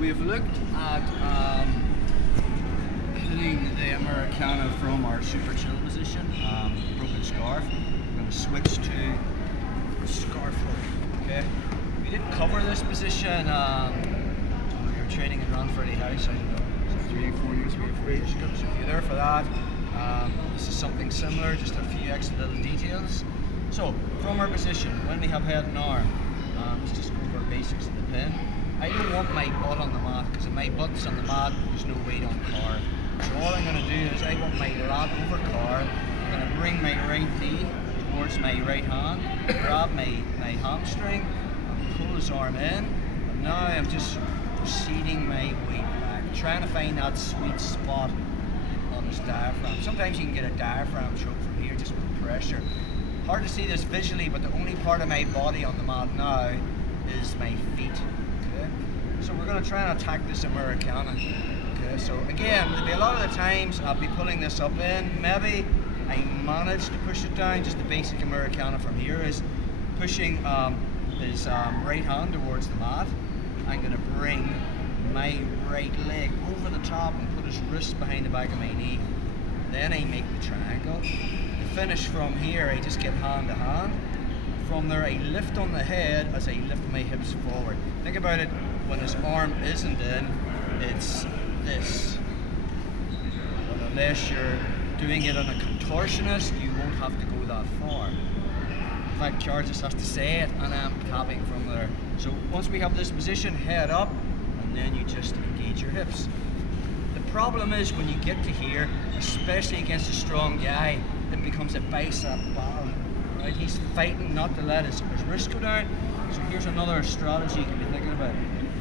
we've looked at hitting the Americana from our super chill position, broken scarf. We're going to switch to scarf hold. Okay. We didn't cover this position when we were training in Ranfurly House. I don't know, 3 or 4 years ago. So if you're there for that, this is something similar, just a few extra little details. So from our position, when we have head and arm, let's just go over basics of the pin. I don't want my butt on the mat, because if my butt's on the mat, there's no weight on car. So all I'm going to do is I want my lat over car. I'm going to bring my right knee towards my right hand, grab my hamstring, and pull his arm in. And now I'm just receding my weight back, trying to find that sweet spot on his diaphragm. Sometimes you can get a diaphragm choke from here just with pressure. Hard to see this visually, but the only part of my body on the mat now is my feet. Okay? So we're going to try and attack this Americana. Okay? So again, there'll be a lot of the times I'll be pulling this up in. Maybe I manage to push it down. Just the basic Americana from here is pushing his right hand towards the mat. I'm going to bring my right leg over the top and put his wrist behind the back of my knee. Then I make the triangle. To finish from here, I just get hand to hand. From there, I lift on the head as I lift my hips forward. Think about it, when his arm isn't in, it's this. But unless you're doing it on a contortionist, you won't have to go that far. In fact, Charles just has to say it, and I'm tapping from there. So once we have this position, head up, and then you just engage your hips. The problem is when you get to here, especially against a strong guy, it becomes a bicep battle. Right? He's fighting not to let his wrist go down. So here's another strategy you can be thinking about.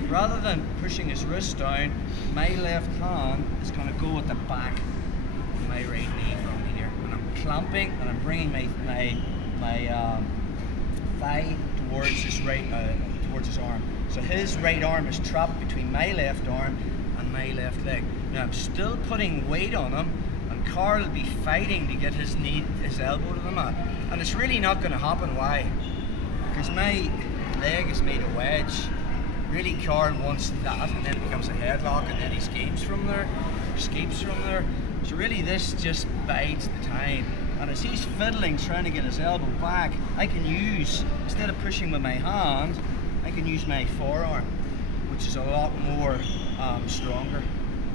Rather than pushing his wrist down, my left hand is going to go at the back of my right knee from here. And I'm clamping and I'm bringing my thigh towards his arm. So his right arm is trapped between my left arm and my left leg. Now I'm still putting weight on him, and Carl will be fighting to get his elbow to the mat. And it's really not going to happen. Why? Because my leg is made a wedge. Really, Carl wants that, and then it becomes a headlock, and then he escapes from there. So really, this just bides the time. And as he's fiddling, trying to get his elbow back, I can use, instead of pushing with my hand, I can use my forearm, which is a lot more stronger.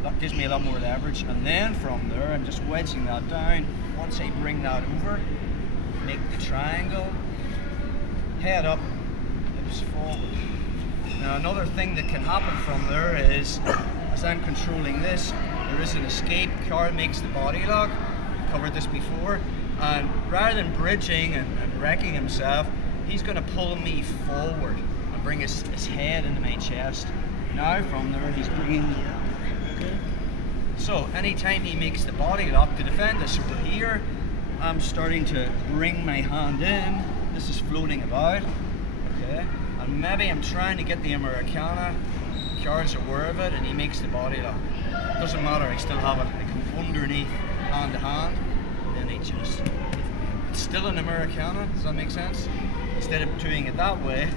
That gives me a lot more leverage. And then from there, I'm just wedging that down. Once I bring that over, make the triangle, head up, hips forward. Now another thing that can happen from there is, as I'm controlling this, there is an escape. Carl makes the body lock. We covered this before. And rather than bridging and wrecking himself, he's going to pull me forward and bring his head into my chest. Now from there, he's bringing me up. Okay. So anytime he makes the body lock to defend us over here, I'm starting to bring my hand in. This is floating about. Okay. And maybe I'm trying to get the Americana. Carl's aware of it and he makes the body lock. Doesn't matter, I still have it. I come underneath, hand to hand, and then I just, it's still an Americana, does that make sense? Instead of doing it that way,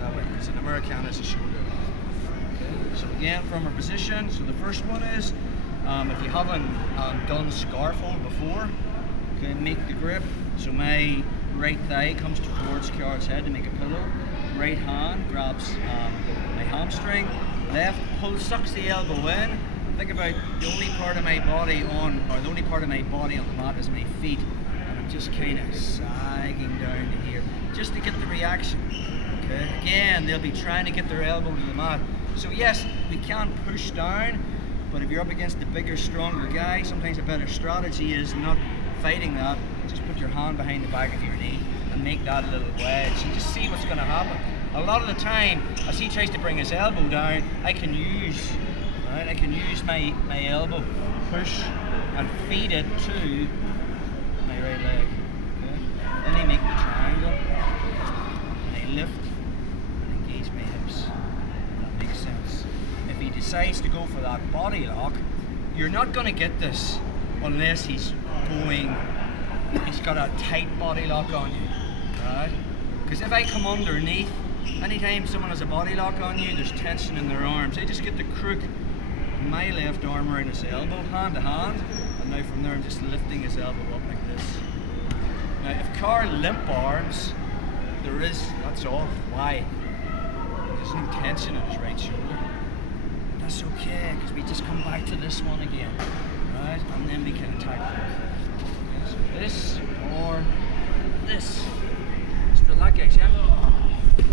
because an Americana is a shoulder lock. Okay. So again, from our position, so the first one is, if you haven't done scarf hold before, okay, make the grip. So my right thigh comes towards Carl's head to make a pillow. Right hand grabs my hamstring. Left sucks the elbow in. Think about the only part of my body on the mat is my feet. And I'm just kind of sagging down to here, just to get the reaction. Okay. Again, they'll be trying to get their elbow to the mat. So yes, we can push down, but if you're up against the bigger, stronger guy, sometimes a better strategy is not fighting that. Just put your hand behind the back of your knee and make that a little wedge and just see what's going to happen. A lot of the time, as he tries to bring his elbow down, I can use my elbow, push and feed it to my right leg. Okay? Then I make the triangle, and I lift and engage my hips. That makes sense. If he decides to go for that body lock, you're not going to get this unless he's got a tight body lock on you, right? Because if I come underneath anytime someone has a body lock on you, there's tension in their arms. I just get the crook of my left arm around his elbow, hand to hand, and now from there I'm just lifting his elbow up like this. Now if Carl limp arms, that's all. Why? There's no tension in his right shoulder. But that's okay, because we just come back to this one again. Right? And